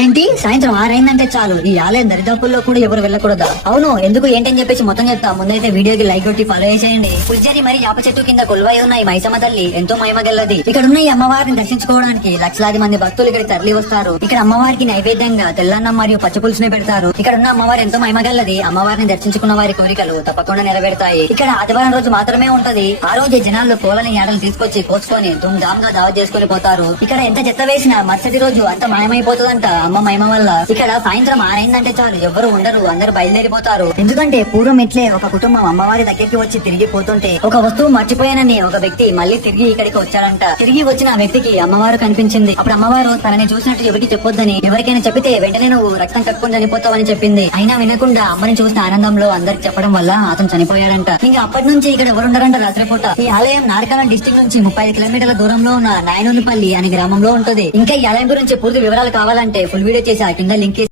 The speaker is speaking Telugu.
ఏంటి సాయంత్రం 6 అయిందంటే చాలు ఈ ఆలయం దరిదాపుల్లో కూడా ఎవరు వెళ్ళకూడదా? అవును, ఎందుకు ఏంటని చెప్పేసి మొత్తం చెప్తా. ముందైతే వీడియోకి లైక్ కొట్టి ఫాలో చేసేయండి. పుల్జరి మరి యాప చెట్టు కింద కొలువై ఉన్న ఈ మైసమ్మ తల్లి ఎంతో మహిమగల్లది. ఇక్కడ ఉన్న ఈ అమ్మవారిని దర్శించుకోవడానికి లక్షలాది మంది భక్తులు ఇక్కడ తరలి వస్తారు. ఇక్కడ అమ్మవారికి నైవేద్యంగా తెల్లన్నం మరియు పచ్చపులుసుని పెడతారు. ఇక్కడ ఉన్న అమ్మవారు ఎంతో మహిమగల్లది. అమ్మవారిని దర్శించుకున్న వారి కోరికలు తప్పకుండా నెరవేరుతాయి. ఇక్కడ ఆదివారం రోజు మాత్రమే ఉంటది. ఆ రోజు జనాలు కోలని యాడలు తీసుకొచ్చి కోసుకొని ధూమ్ ధామ్ గా దావత్ చేసుకుని పోతారు. ఇక్కడ ఎంత చెత్త వేసినా మరుసటి రోజు అంత మాయమైపోతుందంట అమ్మ మహిమ వల్ల. ఇక్కడ సాయంత్రం 6 అయిందంటే చాలు ఎవరు ఉండరు, అందరు బయలుదేరిపోతారు. ఎందుకంటే పూర్వం ఇట్లే ఒక కుటుంబం అమ్మవారి దగ్గరికి వచ్చి తిరిగి పోతుంటే ఒక వస్తువు మర్చిపోయానని ఒక వ్యక్తి మళ్ళీ తిరిగి ఇక్కడికి వచ్చాడంట. తిరిగి వచ్చిన ఆ వ్యక్తికి అమ్మవారు కనిపించింది. అప్పుడు అమ్మవారు తనని చూసినట్టు ఎవరికి చెప్పొద్దని, ఎవరికైనా చెప్తే వెంటనే నువ్వు రక్తం కక్కుని చనిపోతావని చెప్పింది. అయినా వినకుండా అమ్మని చూసిన ఆనందంలో అందరికి చెప్పడం వల్ల అతను చనిపోయాడంట. ఇంకా అప్పటి నుంచి ఇక్కడ ఎవరుండరంట రాత్రిపూట. ఈ ఆలయం నార్కల్ డిస్ట్రిక్ట్ నుంచి 35 కిలోమీటర్ల దూరంలో ఉన్న నాయనోనిపల్లి అనే గ్రామంలో ఉంటుంది. ఇంకా ఈ ఆలయం గురించి పూర్తి వివరాలు కావాలంటే ఫుల్ వీడియో చేసి ఆ కింద లింక్